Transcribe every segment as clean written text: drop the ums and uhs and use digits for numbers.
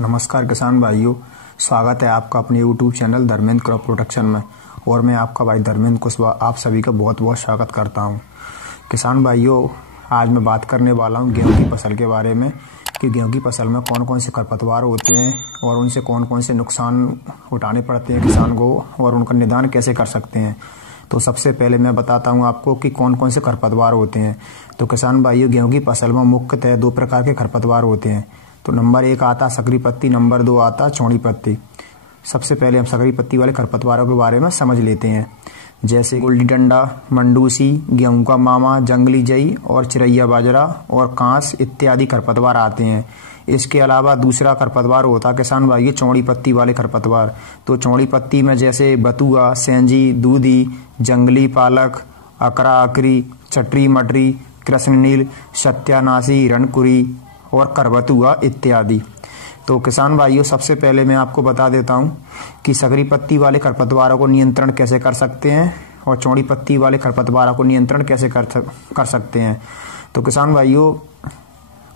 नमस्कार किसान भाइयों, स्वागत है आपका अपने YouTube channel Dharmendra crop protection में। और मैं आपका भाई धर्मेंद्र कुशवाहा आप सभी का बहुत बहुत स्वागत करता हूं। किसान भाइयों, आज मैं बात करने वाला हूं गेहूं की फसल के बारे में कि गेहूं की फसल में कौन कौन से खरपतवार होते हैं और उनसे कौन कौन से नुकसान उठाने पड़ते हैं किसान को और उनका निदान कैसे कर सकते हैं। तो सबसे पहले मैं बताता हूं आपको कि कौन कौन से खरपतवार होते हैं। तो किसान भाइयों, गेहूं की फसल में मुख्यतः दो प्रकार के खरपतवार होते हैं। तो नंबर 1 आता सकरी पत्ती, नंबर 2 आता चौड़ी पत्ती। सबसे पहले हम सकरी पत्ती वाले खरपतवारों के बारे में समझ लेते हैं, जैसे गोल्डी डंडा, मंडूसी, गेहूं का मामा, जंगली जई और चिरैया बाजरा और कांस इत्यादि खरपतवार आते हैं। इसके अलावा दूसरा खरपतवार होता किसान भाई चौड़ी पत्ती वाले खरपतवार। तो चौड़ी पत्ती में जैसे बथुआ, सेंजी, दूधी, जंगली पालक, अकरा अकरी, चटरी मटरी, कृष्णनील, सत्यानाशी, हिरणकुरी और करबतुआ इत्यादि। तो किसान भाइयों, सबसे पहले मैं आपको बता देता हूं कि सकरी पत्ती वाले खरपतवारों को नियंत्रण कैसे कर सकते हैं और चौड़ी पत्ती वाले खरपतवारों को नियंत्रण कैसे कर सकते हैं। तो किसान भाइयों,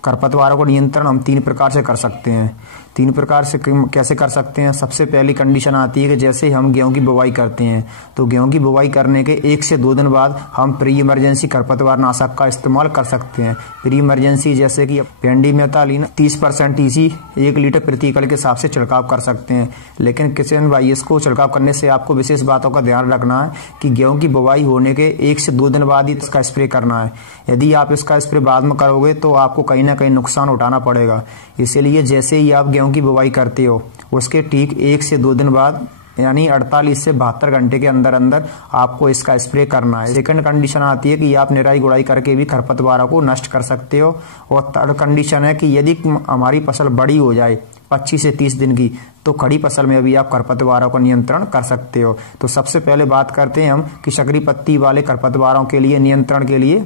खरपतवारों को नियंत्रण हम 3 प्रकार से कर सकते हैं। 3 प्रकार से कैसे कर सकते हैं। सबसे पहली कंडीशन आती है कि जैसे हम गेहूं की बुवाई करते हैं तो गेहूं की बुवाई करने के 1 से 2 दिन बाद हम प्री इमरजेंसी खरपतवार नाशक का इस्तेमाल कर सकते हैं। प्री इमरजेंसी जैसे कि पेंडिमेथालिन 30% EC 1 लीटर प्रति एकड़ के हिसाब से छिड़काव कर सकते हैं। लेकिन किसान भाई, इसको छिड़काव करने से आपको विशेष बातों का ध्यान रखना है कि गेहूं की बुवाई होने के 1 से 2 दिन बाद ही इसका स्प्रे करना है। यदि आप इसका स्प्रे बाद में करोगे तो आपको कहीं ना कहीं नुकसान उठाना पड़ेगा। इसीलिए जैसे ही आप गेहूं की बुवाई करते हो उसके ठीक 1 से 2 दिन बाद यानी 48 से 72 घंटे के अंदर अंदर आपको इसका स्प्रे करना है। सेकंड कंडीशन आती है कि आप निराई गुड़ाई करके भी खरपतवारों को नष्ट कर सकते हो। और थर्ड कंडीशन है कि यदि हमारी फसल बड़ी हो जाए 25 से 30 दिन की, तो खड़ी फसल में भी आप खरपतवारों का नियंत्रण कर सकते हो। तो सबसे पहले बात करते हैं हम कि सकरी पत्ती वाले खरपतवारों के लिए नियंत्रण के लिए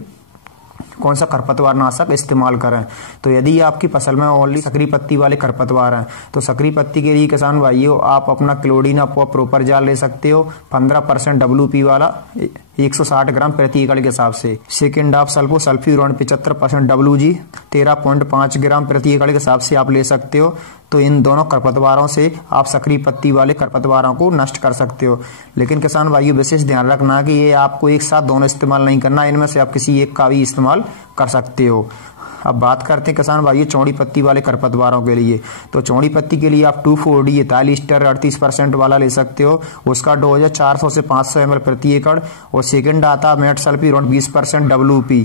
कौन सा खरपतवार नाशक इस्तेमाल करें। तो यदि आपकी फसल में ओनली सकरी पत्ती वाले खरपतवार हैं तो सकरी पत्ती के लिए किसान भाइयों आप अपना क्लोडीना प्रोपर जाल ले सकते हो 15% WP वाला 160 ग्राम प्रति एकड़ के हिसाब से। सेकेंड आप सल्फोसल्फ्यूरॉन 75% WG 13.5 ग्राम प्रति एकड़ के हिसाब से आप ले सकते हो। तो इन दोनों खरपतवारों से आप सकरी पत्ती वाले खरपतवारों को नष्ट कर सकते हो। लेकिन किसान भाइयों, विशेष ध्यान रखना कि ये आपको एक साथ दोनों इस्तेमाल नहीं करना, इनमें से आप किसी एक का भी इस्तेमाल कर सकते हो। अब बात करते हैं किसान भाइयों चौड़ी पत्ती वाले खरपतवारों के लिए। तो चौड़ी पत्ती के लिए आप 2,4-D इथाइलिस्टर 38% वाला ले सकते हो। उसका डोज है 400 से 500 ml प्रति एकड़। और सेकंड आता है मेटसल्फिरोन 20% WP,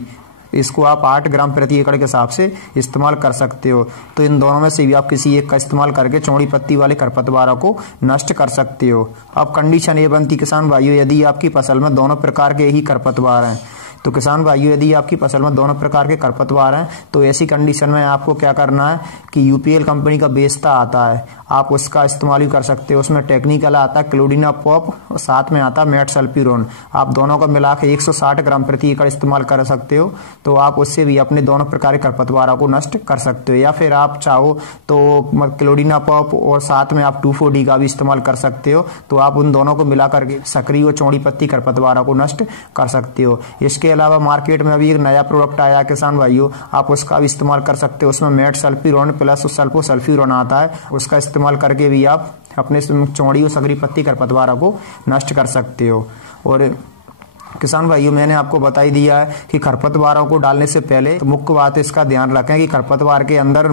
इसको आप 8 ग्राम प्रति एकड़ के हिसाब से इस्तेमाल कर सकते हो। तो इन दोनों में से भी आप किसी एक का इस्तेमाल करके चौड़ी पत्ती वाले खरपतवारों को नष्ट कर सकते हो। अब कंडीशन ये बनती किसान भाइयों, यदि आपकी फसल में दोनों प्रकार के ही खरपतवार हैं तो किसान भाइयों, यदि आपकी फसल में दोनों प्रकार के खरपतवार हैं तो ऐसी कंडीशन में आपको क्या करना है कि UPL कंपनी का बेस्ता आता है, आप उसका इस्तेमाल ही कर सकते हो। उसमें टेक्निकल आता है क्लोडीना पॉप और साथ में आता है मेटसल्फ्यूरॉन। आप दोनों को मिला के 160 ग्राम प्रति एकड़ इस्तेमाल कर सकते हो। तो आप उससे भी अपने दोनों प्रकार के खरपतवारों को नष्ट कर सकते हो। या फिर आप चाहो तो क्लोडीना पॉप और साथ में आप 2,4-D का भी इस्तेमाल कर सकते हो। तो आप उन दोनों को मिला करके सकरी और चौड़ी पत्ती खरपतवारों को नष्ट कर सकते हो। इसके अलावा मार्केट में अभी एक नया प्रोडक्ट आया किसान भाइयों, आप उसका भी इस्तेमाल कर सकते हो। उसमें मेटसल्फ्यूरॉन प्लस सल्फोसल्फ्यूरॉन आता है, उसका इस्तेमाल करके भी आप अपने चौड़ी और सकरी पत्ती खरपतवारों को नष्ट कर सकते हो। और किसान भाइयों, मैंने आपको बता ही दिया है कि खरपतवारों को डालने से पहले तो मुख्य बात इसका ध्यान रखें कि खरपतवार के अंदर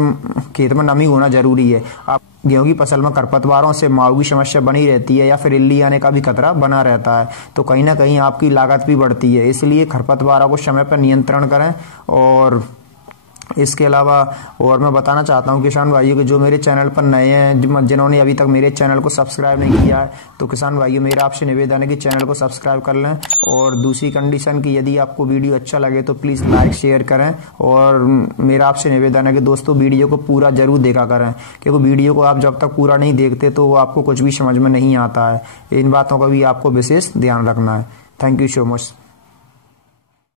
खेत में नमी होना जरूरी है। आप गेहूं की फसल में खरपतवारों से माऊ की समस्या बनी रहती है या फिर इल्ली आने का भी खतरा बना रहता है, तो कहीं ना कहीं आपकी लागत भी बढ़ती है। इसलिए खरपतवारों को समय पर नियंत्रण करें। और इसके अलावा और मैं बताना चाहता हूं किसान भाइयों कि जो मेरे चैनल पर नए हैं, जिन्होंने अभी तक मेरे चैनल को सब्सक्राइब नहीं किया है, तो किसान भाइयों मेरा आपसे निवेदन है कि चैनल को सब्सक्राइब कर लें। और दूसरी कंडीशन की यदि आपको वीडियो अच्छा लगे तो प्लीज़ लाइक शेयर करें। और मेरा आपसे निवेदन है कि दोस्तों वीडियो को पूरा जरूर देखा करें, क्योंकि वीडियो को आप जब तक पूरा नहीं देखते तो आपको कुछ भी समझ में नहीं आता है। इन बातों का भी आपको विशेष ध्यान रखना है। Thank you so much.